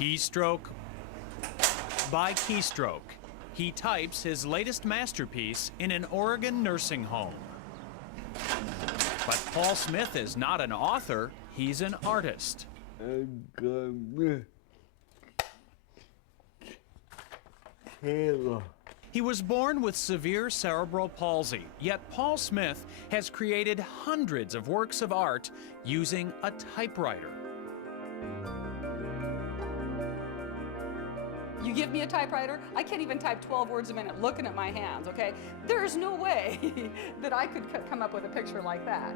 Keystroke by keystroke, he types his latest masterpiece in an Oregon nursing home. But Paul Smith is not an author, he's an artist. He was born with severe cerebral palsy, yet Paul Smith has created hundreds of works of art using a typewriter. You give me a typewriter, I can't even type 12 words a minute looking at my hands, okay? There's no way that I could come up with a picture like that.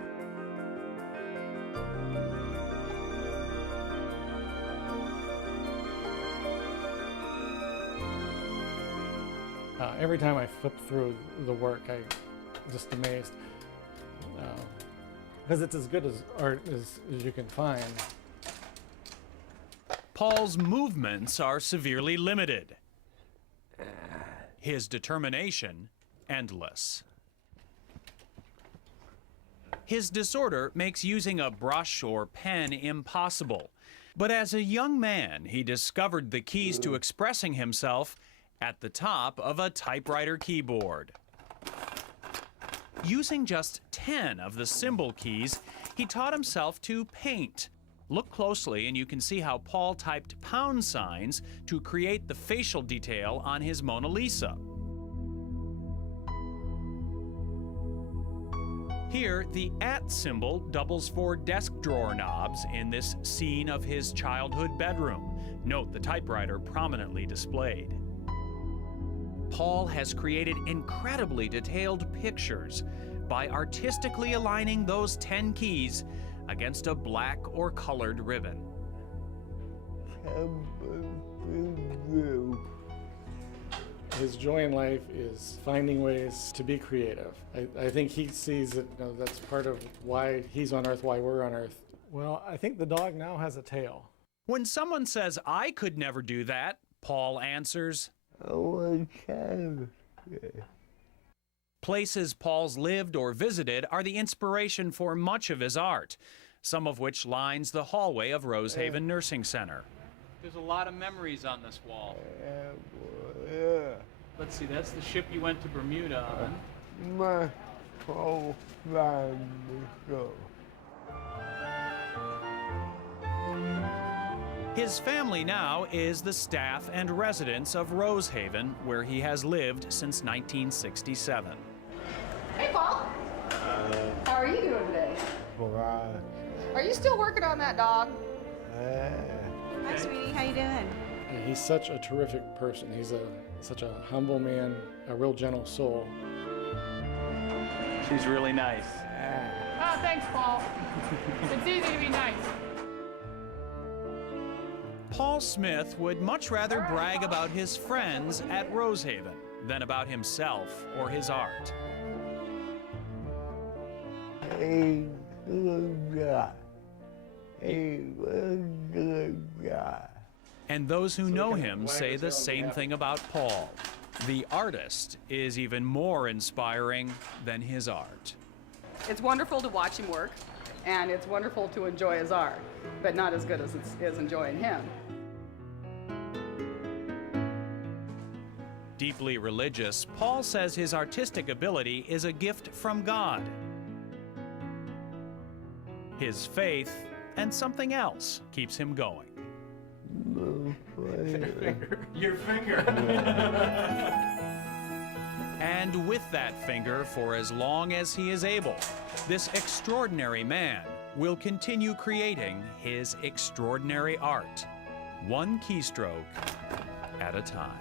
Every time I flip through the work, I'm just amazed. Because it's as good as art as you can find. Paul's movements are severely limited. His determination, endless. His disorder makes using a brush or pen impossible. But as a young man, he discovered the keys to expressing himself at the top of a typewriter keyboard. Using just 10 of the symbol keys, he taught himself to paint. Look closely and you can see how Paul typed pound signs to create the facial detail on his Mona Lisa. Here, the @ symbol doubles for desk drawer knobs in this scene of his childhood bedroom. Note the typewriter prominently displayed. Paul has created incredibly detailed pictures by artistically aligning those 10 keys against a black or colored ribbon. His joy in life is finding ways to be creative. I think he sees that that's part of why he's on Earth, why we're on Earth. Well, I think the dog now has a tail. When someone says, "I could never do that," Paul answers, Places Paul's lived or visited are the inspiration for much of his art, some of which lines the hallway of Rosehaven Nursing Center. There's a lot of memories on this wall. Let's see, that's the ship you went to Bermuda on. His family now is the staff and residents of Rosehaven, where he has lived since 1967. Hey, Paul. How are you doing today? Are you still working on that dog? Hi, sweetie. How you doing? He's such a terrific person. He's such a humble man, a real gentle soul. She's really nice. Oh, thanks, Paul. It's easy to be nice. Paul Smith would much rather brag about his friends at Rosehaven than about himself or his art. And those who know him say the same thing about Paul. The artist is even more inspiring than his art. It's wonderful to watch him work, and it's wonderful to enjoy his art, but not as good as it is enjoying him. Deeply religious, Paul says his artistic ability is a gift from God. His faith and something else keeps him going. Your finger. And with that finger for as long as he is able, this extraordinary man will continue creating his extraordinary art, one keystroke at a time.